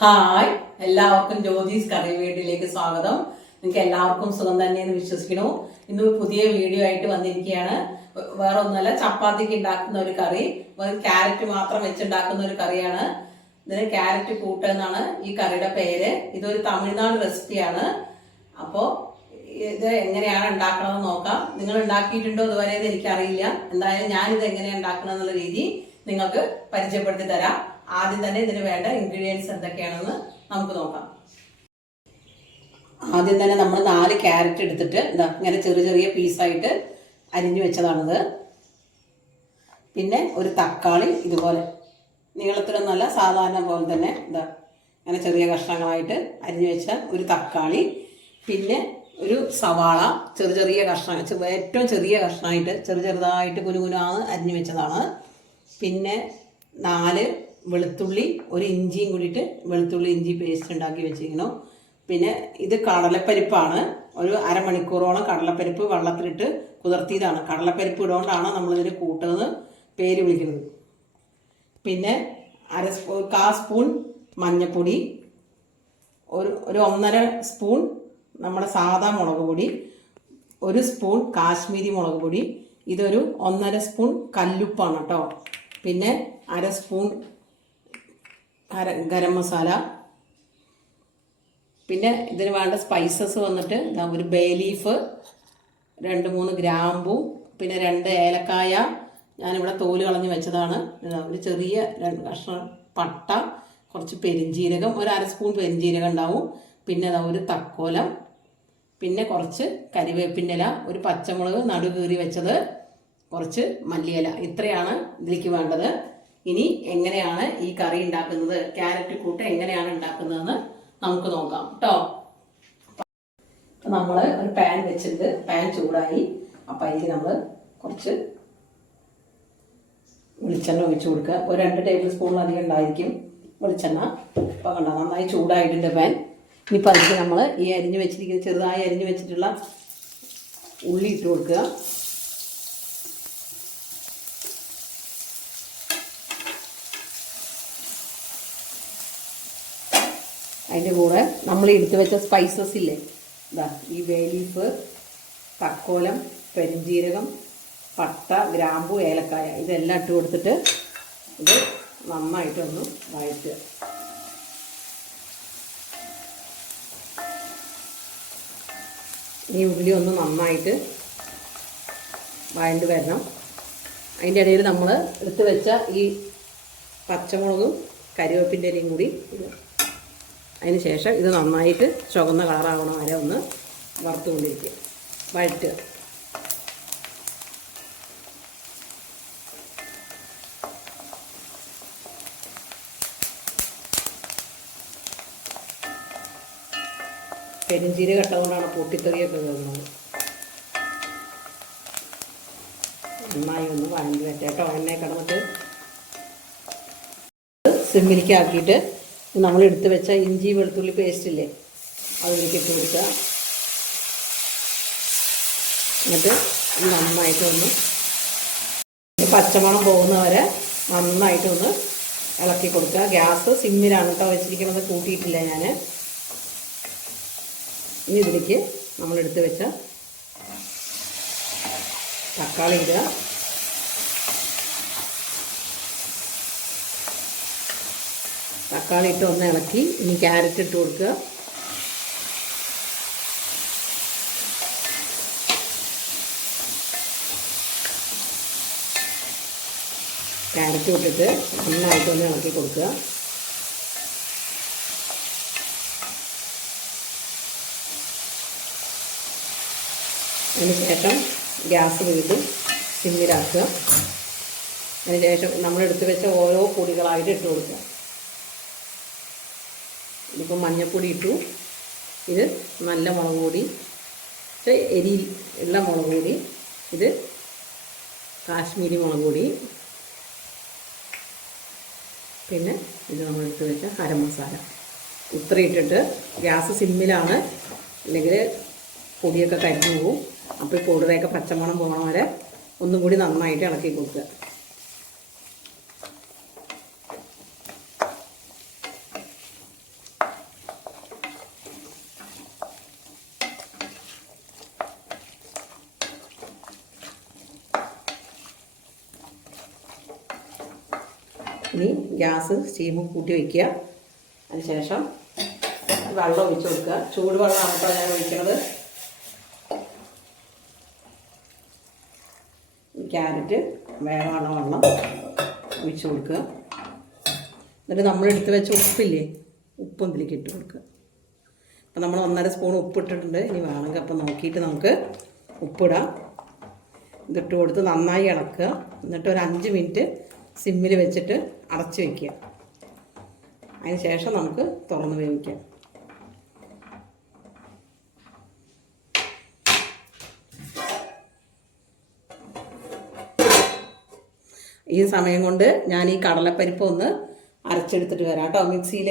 Hi, എല്ലാവർക്കും ജ്യോതിസ് കറി വീട്ടിലേക്ക് സ്വാഗതം. നിങ്ങൾക്ക് എല്ലാവർക്കും സുഖം തന്നെയെന്ന് വിശ്വസിക്കണു. ഇന്ന് പുതിയ വീഡിയോ ആയിട്ട് വന്നിരിക്കുകയാണ്. വേറെ ഒന്നുമല്ല, ചപ്പാത്തിക്ക് ഉണ്ടാക്കുന്ന ഒരു കറി, ക്യാരറ്റ് മാത്രം വെച്ചുണ്ടാക്കുന്ന ഒരു കറിയാണ്. ഇതിന് ക്യാരറ്റ് കൂട്ട് എന്നാണ് ഈ കറിയുടെ പേര്. ഇതൊരു തമിഴ്നാട് റെസിപ്പിയാണ്. അപ്പോൾ ഇത് എങ്ങനെയാണ് ഉണ്ടാക്കണമെന്ന് നോക്കാം. നിങ്ങൾ ഉണ്ടാക്കിയിട്ടുണ്ടോ ഇതുവരെ എന്ന് എനിക്കറിയില്ല. എന്തായാലും ഞാനിത് എങ്ങനെയാണ് ഉണ്ടാക്കണം എന്നുള്ള രീതി നിങ്ങൾക്ക് പരിചയപ്പെടുത്തി തരാം. ആദ്യം തന്നെ ഇതിന് വേണ്ട ഇൻഗ്രീഡിയൻസ് എന്തൊക്കെയാണെന്ന് നമുക്ക് നോക്കാം. ആദ്യം തന്നെ നമ്മൾ 4 ക്യാരറ്റ് എടുത്തിട്ട് ഇങ്ങനെ ചെറിയ ചെറിയ പീസായിട്ട് അരിഞ്ഞു വെച്ചതാണിത്. പിന്നെ ഒരു തക്കാളി ഇതുപോലെ നീളത്തിലൊന്നല്ല, സാധാരണ പോലെ തന്നെ ഇങ്ങനെ ചെറിയ കഷ്ണങ്ങളായിട്ട് അരിഞ്ഞു വെച്ച ഒരു തക്കാളി. പിന്നെ ഒരു സവാള ചെറിയ ചെറിയ കഷ്ണം, ഏറ്റവും ചെറിയ കഷ്ണമായിട്ട് ചെറുതായിട്ട് കുനുകുനാന്ന് അരിഞ്ഞു വെച്ചതാണ്. പിന്നെ 4 വെളുത്തുള്ളി, ഒരു ഇഞ്ചിയും കൂടിയിട്ട് വെളുത്തുള്ളി ഇഞ്ചി പേസ്റ്റ് ഉണ്ടാക്കി വെച്ചിരിക്കണം. പിന്നെ ഇത് കടലപ്പരിപ്പാണ്. ഒരു അരമണിക്കൂറോളം കടലപ്പരിപ്പ് വെള്ളത്തിലിട്ട് കുതിർത്തിയതാണ്. കടലപ്പരിപ്പ് ഇടുകൊണ്ടാണ് നമ്മളിതിന് കൂട്ടുന്നത് പേര് വിളിക്കുന്നത്. പിന്നെ 1/4 സ്പൂൺ മഞ്ഞൾപ്പൊടി, ഒരു 1.5 സ്പൂൺ നമ്മുടെ സാദാ മുളക് പൊടി, 1 സ്പൂൺ കാശ്മീരി മുളക് പൊടി, ഇതൊരു 1.5 സ്പൂൺ കല്ലുപ്പാണ് കേട്ടോ. പിന്നെ 1/2 സ്പൂൺ ഗരം മസാല. പിന്നെ ഇതിന് വേണ്ട സ്പൈസസ് വന്നിട്ട് ഒരു ബേ ലീഫ്, 2-3 ഗ്രാമ്പൂ, പിന്നെ 2 ഏലക്കായ ഞാനിവിടെ തോല് കളഞ്ഞ് വെച്ചതാണ്. ഒരു ചെറിയ 2 കഷ്ണം പട്ട, കുറച്ച് പെരിഞ്ജീരകം, ഒരു 1/2 സ്പൂൺ പെരിഞ്ജീരകം ഉണ്ടാവും. പിന്നെ ഒരു തക്കോലം, പിന്നെ കുറച്ച് കരിവേപ്പിൻ്റെ ഇല, ഒരു പച്ചമുളക് നടുകീറി വെച്ചത്, കുറച്ച് മല്ലിയില. ഇത്രയാണ് ഇതിലേക്ക് വേണ്ടത്. ഇനി എങ്ങനെയാണ് ഈ കറി ഉണ്ടാക്കുന്നത്, ക്യാരറ്റ് കൂട്ട് എങ്ങനെയാണ് ഉണ്ടാക്കുന്നതെന്ന് നമുക്ക് നോക്കാം കേട്ടോ. നമ്മൾ ഒരു പാൻ വെച്ചിട്ട് പാൻ ചൂടായി. അപ്പം അതിൽ നമ്മൾ കുറച്ച് വെളിച്ചെണ്ണ ഒഴിച്ചു കൊടുക്കുക. ഒരു 2 ടേബിൾ സ്പൂണിലധികം ഉണ്ടായിരിക്കും വെളിച്ചെണ്ണ. അപ്പം കണ്ടോ, നന്നായി ചൂടായിട്ടുണ്ട് പാൻ. ഇനിയിപ്പോൾ അതിലേക്ക് നമ്മൾ ഈ അരിഞ്ഞു വെച്ചിരിക്കുന്ന ചെറുതായി അരിഞ്ഞു വെച്ചിട്ടുള്ള ഉള്ളി ഇട്ട് കൊടുക്കുക. അതിൻ്റെ കൂടെ നമ്മൾ എടുത്തു വെച്ച സ്പൈസസ് ഇല്ലേ, ഈ ബേ ലീഫ്, തക്കോലം, പെരിഞ്ജീരകം, പട്ട, ഗ്രാമ്പു, ഏലക്കായ, ഇതെല്ലാം ഇട്ട് കൊടുത്തിട്ട് ഇത് നന്നായിട്ടൊന്ന് വഴറ്റുക. ഈ ഉള്ളി ഒന്ന് നന്നായിട്ട് വഴണ്ട് വരണം. അതിൻ്റെ ഇടയിൽ നമ്മൾ എടുത്തു വെച്ച ഈ പച്ചമുളകും കരിവേപ്പിൻ്റെ ഇലയും കൂടി ഇടുക. അതിന് ശേഷം ഇത് നന്നായിട്ട് ചുവന്ന കളറാകണ വരെ ഒന്ന് വറുത്തുകൊണ്ടിരിക്കുക, വഴറ്റുക. പെരിഞ്ജീരകം ഇട്ടതുകൊണ്ടാണ് പൊട്ടിത്തെറിയൊക്കെ കേൾക്കുന്നത്. നന്നായി ഒന്ന് വഴണ്ടി വെച്ചേട്ടോ. എണ്ണയെ കിടന്നിട്ട് സിമ്മിലേക്കാക്കിയിട്ട് നമ്മൾ എടുത്ത് വെച്ച ഇഞ്ചി വെളുത്തുള്ളി പേസ്റ്റ് ഇല്ലേ, അതിലേക്ക് ഇട്ട് കൊടുക്കുക. എന്നിട്ട് നന്നായിട്ടൊന്ന് പച്ചമണം പോകുന്നവരെ നന്നായിട്ടൊന്ന് ഇളക്കി കൊടുക്കുക. ഗ്യാസ് സിമ്മിലാണ് കേട്ടോ വെച്ചിരിക്കുന്നത്, കൂട്ടിയിട്ടില്ല ഞാൻ. ഇനി ഇതിലേക്ക് നമ്മളെടുത്ത് വെച്ച തക്കാളി ഇടുക. തക്കാളി ഇട്ട് ഒന്ന് ഇളക്കി ഇനി ക്യാരറ്റ് ഇട്ട് കൊടുക്കുക. ക്യാരറ്റ് ഇട്ടിട്ട് നന്നായിട്ടൊന്ന് ഇളക്കി കൊടുക്കുക. അതിന് ശേഷം ഗ്യാസ് വീണ്ടും സിമ്മിലാക്കുക. അതിന് ശേഷം നമ്മളെടുത്ത് വെച്ച ഓരോ പൊടികളായിട്ട് ഇട്ട് കൊടുക്കുക. ഇതിപ്പോൾ മഞ്ഞൾപ്പൊടി ഇട്ടു, ഇത് നല്ല മുളക് പൊടി, എരി ഉള്ള മുളക് പൊടി, ഇത് കാശ്മീരി മുളക് പൊടി, പിന്നെ ഇത് നമ്മളെടുത്ത് വെച്ച ഗരം മസാല. ഇത്ര ഇട്ടിട്ട് ഗ്യാസ് സിമ്മിലാണ്, അല്ലെങ്കിൽ പൊടിയൊക്കെ കരിഞ്ഞു പോകും. അപ്പോൾ ഈ പൊടിയുടെയൊക്കെ പച്ചമണം പോകണ വരെ ഒന്നും കൂടി നന്നായിട്ട് ഇളക്കി കൊടുക്കുക. ഇനി ഗ്യാസ് സ്റ്റീം കൂട്ടി വയ്ക്കുക. അതിനുശേഷം വെള്ളം ഒഴിച്ച് കൊടുക്കുക. ചൂടുവെള്ളമാണ് കേട്ടോ ഞാൻ ഒഴിക്കുന്നത്. ക്യാരറ്റ് വേവാണ വെള്ളം ഒഴിച്ച് കൊടുക്കുക. എന്നിട്ട് നമ്മളെടുത്ത് വെച്ച ഉപ്പില്ലേ, ഉപ്പും ഇതിലേക്ക് ഇട്ട് കൊടുക്കുക. അപ്പം നമ്മൾ 1.5 സ്പൂൺ ഉപ്പ് ഇട്ടിട്ടുണ്ട്. ഇനി വേണമെങ്കിൽ അപ്പം നോക്കിയിട്ട് നമുക്ക് ഉപ്പിടാം. ഇതിട്ട് കൊടുത്ത് നന്നായി ഇളക്കുക. എന്നിട്ട് ഒരു 5 മിനിറ്റ് സിമ്മിൽ വെച്ചിട്ട് അടച്ച് വയ്ക്കുക. അതിന് ശേഷം നമുക്ക് തുറന്ന് വേവിക്കാം. ഈ സമയം കൊണ്ട് ഞാൻ ഈ കടലപ്പരിപ്പ് ഒന്ന് അരച്ചെടുത്തിട്ട് വരാം കേട്ടോ മിക്സിയിൽ.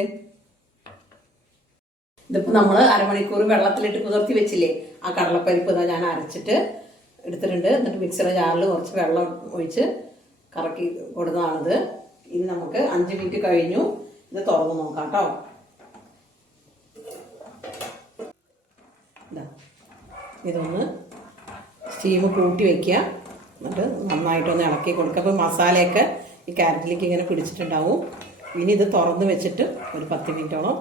ഇതിപ്പോൾ നമ്മൾ അരമണിക്കൂർ വെള്ളത്തിലിട്ട് കുതിർത്തി വെച്ചില്ലേ, ആ കടലപ്പരിപ്പ് ഇതാ ഞാൻ അരച്ചിട്ട് എടുത്തിട്ടുണ്ട്. എന്നിട്ട് മിക്സിയുടെ ജാറിൽ കുറച്ച് വെള്ളം ഒഴിച്ച് കറക്കി കൊടുത്തതാണിത്. ഇനി നമുക്ക് 5 മിനിറ്റ് കഴിഞ്ഞു. ഇത് തുറന്ന് നോക്കാം കേട്ടോ. ഇതൊന്ന് സ്റ്റീം കൂട്ടി വയ്ക്കുക. എന്നിട്ട് നന്നായിട്ടൊന്ന് ഇളക്കി കൊടുക്കുക. അപ്പോൾ മസാലയൊക്കെ ഈ ക്യാരറ്റിലേക്ക് ഇങ്ങനെ പിടിച്ചിട്ടുണ്ടാവും. ഇനി ഇത് തുറന്ന് വെച്ചിട്ട് ഒരു 10 മിനിറ്റോളം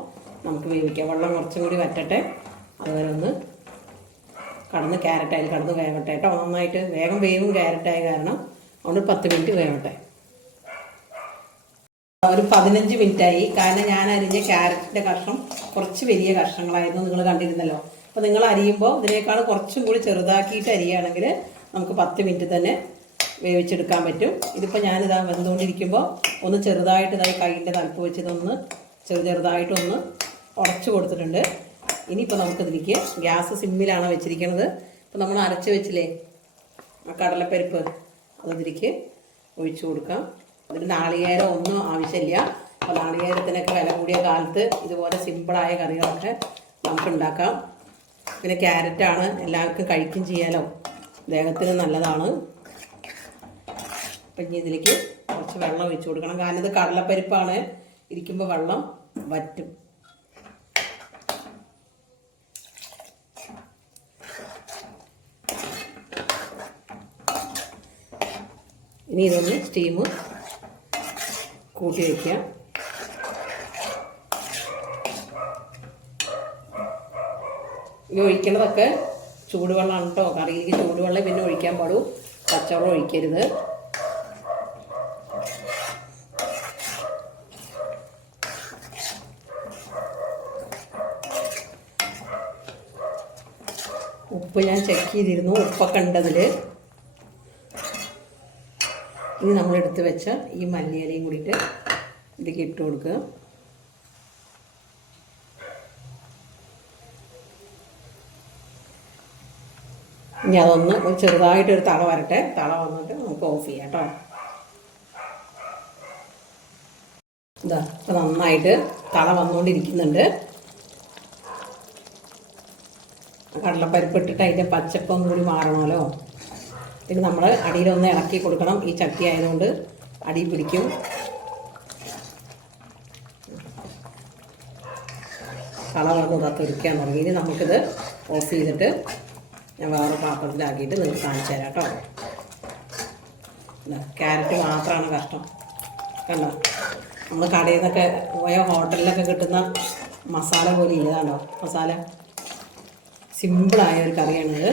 നമുക്ക് വേവിക്കാം. വെള്ളം കുറച്ചും കൂടി വറ്റട്ടെ. അതുവരെ ഒന്ന് ക്യാരറ്റായി കടന്ന് വേവട്ടെ കേട്ടോ. നന്നായിട്ട് വേഗം വേവും ക്യാരറ്റായ കാരണം. അതുകൊണ്ട് 10 മിനിറ്റ് വേവട്ടെ. ഒരു 15 മിനിറ്റായി. കാരണം ഞാൻ അരിഞ്ഞ ക്യാരറ്റിൻ്റെ കഷ്ണം കുറച്ച് വലിയ കഷ്ണങ്ങളായിരുന്നു, നിങ്ങൾ കണ്ടിരുന്നല്ലോ. അപ്പോൾ നിങ്ങൾ അരിയുമ്പോൾ ഇതിനേക്കാൾ കുറച്ചും കൂടി ചെറുതാക്കിയിട്ട് അരിയുകയാണെങ്കിൽ നമുക്ക് 10 മിനിറ്റ് തന്നെ വേവിച്ചെടുക്കാൻ പറ്റും. ഇതിപ്പോൾ ഞാനിതാ വെന്തുകൊണ്ടിരിക്കുമ്പോൾ ഒന്ന് ചെറുതായിട്ട് ഇതായി കൈയിൻ്റെ തണുപ്പ് വെച്ച് ഇതൊന്ന് ചെറുതായിട്ടൊന്ന് ഉടച്ചു കൊടുത്തിട്ടുണ്ട്. ഇനിയിപ്പോൾ നമുക്കിതിലേക്ക് ഗ്യാസ് സിമ്മിലാണ് വെച്ചിരിക്കുന്നത്. ഇപ്പോൾ നമ്മൾ അരച്ച് വെച്ചില്ലേ ആ കടലപ്പരിപ്പ്, അതിലേക്ക് ഒഴിച്ചു കൊടുക്കാം. അതിന് നാളികേരം ഒന്നും ആവശ്യമില്ല. അപ്പോൾ നാളികേരത്തിനൊക്കെ വില കൂടിയ കാലത്ത് ഇതുപോലെ സിമ്പിളായ കറികളൊക്കെ നമുക്ക് ഉണ്ടാക്കാം. പിന്നെ ക്യാരറ്റാണ്, എല്ലാവർക്കും കഴിക്കും ചെയ്യാലോ, ദേഹത്തിന് നല്ലതാണ്. അപ്പം ഇനി ഇതിലേക്ക് കുറച്ച് വെള്ളം ഒഴിച്ചു കൊടുക്കണം. കാരണം ഇത് കടലപ്പരിപ്പാണ്, ഇരിക്കുമ്പോൾ വെള്ളം വറ്റും. ഇനി ഇതൊന്ന് സ്റ്റീം കൂട്ടി വയ്ക്കുക. ഈ ഒഴിക്കേണ്ടതൊക്കെ ചൂടുവെള്ളമാണ് കേട്ടോ. കറിയിലേക്ക് ചൂടുവെള്ളം പിന്നെ ഒഴിക്കാൻ പാടും, പച്ചവെള്ളം ഒഴിക്കരുത്. ഉപ്പ് ഞാൻ ചെക്ക് ചെയ്തിരുന്നു, ഉപ്പൊക്കെ ഉണ്ടതിൽ. ഇനി നമ്മളെടുത്ത് വെച്ച ഈ മല്ലിയിലയും കൂടിയിട്ട് ഇതിലേക്ക് ഇട്ട് കൊടുക്കുക. ഇനി അതൊന്ന് ചെറുതായിട്ടൊരു തള വരട്ടെ. തള വന്നിട്ട് നമുക്ക് ഓഫ് ചെയ്യാം കേട്ടോ. ഇതാ ഇപ്പം നന്നായിട്ട് തള വന്നുകൊണ്ടിരിക്കുന്നുണ്ട്. കടലപ്പരിപ്പ് ഇട്ടിട്ട് അതിൻ്റെ പച്ചപ്പൊന്നും കൂടി മാറണമല്ലോ. പിന്നെ നമ്മൾ അടിയിലൊന്ന് ഇളക്കി കൊടുക്കണം. ഈ ചട്ടി ആയതുകൊണ്ട് അടി പിടിക്കും. തള വന്ന് ഇതൊക്കെ ഇരിക്കാൻ തുടങ്ങി. ഇനി നമുക്കിത് ഓഫ് ചെയ്തിട്ട് ഞാൻ വേറെ പാത്രത്തിലാക്കിയിട്ട് നിങ്ങൾക്ക് കാണിച്ചു തരാം കേട്ടോ. ക്യാരറ്റ് മാത്രമാണ് കഷ്ടം കണ്ടോ. നമ്മൾ കടയിൽ നിന്നൊക്കെ പോയ ഹോട്ടലിലൊക്കെ കിട്ടുന്ന മസാല പോലെ ഇല്ലതാണോ മസാല. സിമ്പിളായ ഒരു കറിയാണിത്.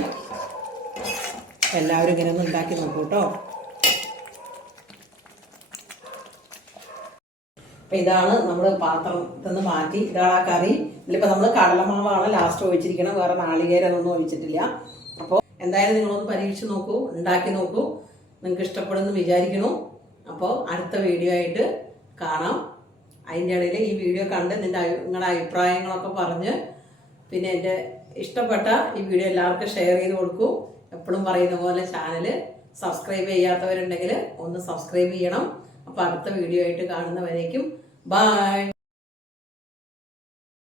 എല്ലാവരും ഇങ്ങനെ ഒന്ന് ഉണ്ടാക്കി നോക്കൂ കേട്ടോ. അപ്പം ഇതാണ് നമ്മൾ പാത്രത്തിൽ നിന്ന് മാറ്റി, ഇതാണ് ആ കറി. ഇതിലിപ്പോൾ നമ്മൾ കടലമാവാണ് ലാസ്റ്റ് ഒഴിച്ചിരിക്കണം, വേറെ നാളികേരമൊന്നും ഒഴിച്ചിട്ടില്ല. അപ്പോൾ എന്തായാലും നിങ്ങളൊന്ന് പരീക്ഷിച്ച് നോക്കൂ, ഉണ്ടാക്കി നോക്കൂ. നിങ്ങൾക്ക് ഇഷ്ടപ്പെടുമെന്ന് വിചാരിക്കുന്നു. അപ്പോൾ അടുത്ത വീഡിയോ ആയിട്ട് കാണാം. അതിൻ്റെ ഇടയിൽ ഈ വീഡിയോ കണ്ട് നിങ്ങളുടെ അഭിപ്രായങ്ങളൊക്കെ പറഞ്ഞ് പിന്നെ എൻ്റെ ഇഷ്ടപ്പെട്ട ഈ വീഡിയോ എല്ലാവർക്കും ഷെയർ ചെയ്ത് കൊടുക്കൂ. എപ്പോഴും പറയുന്ന പോലെ ചാനൽ സബ്സ്ക്രൈബ് ചെയ്യാത്തവരുണ്ടെങ്കിൽ ഒന്ന് സബ്സ്ക്രൈബ് ചെയ്യണം. അപ്പോൾ അടുത്ത വീഡിയോ ആയിട്ട് കാണുന്നവരേക്കും ബൈ.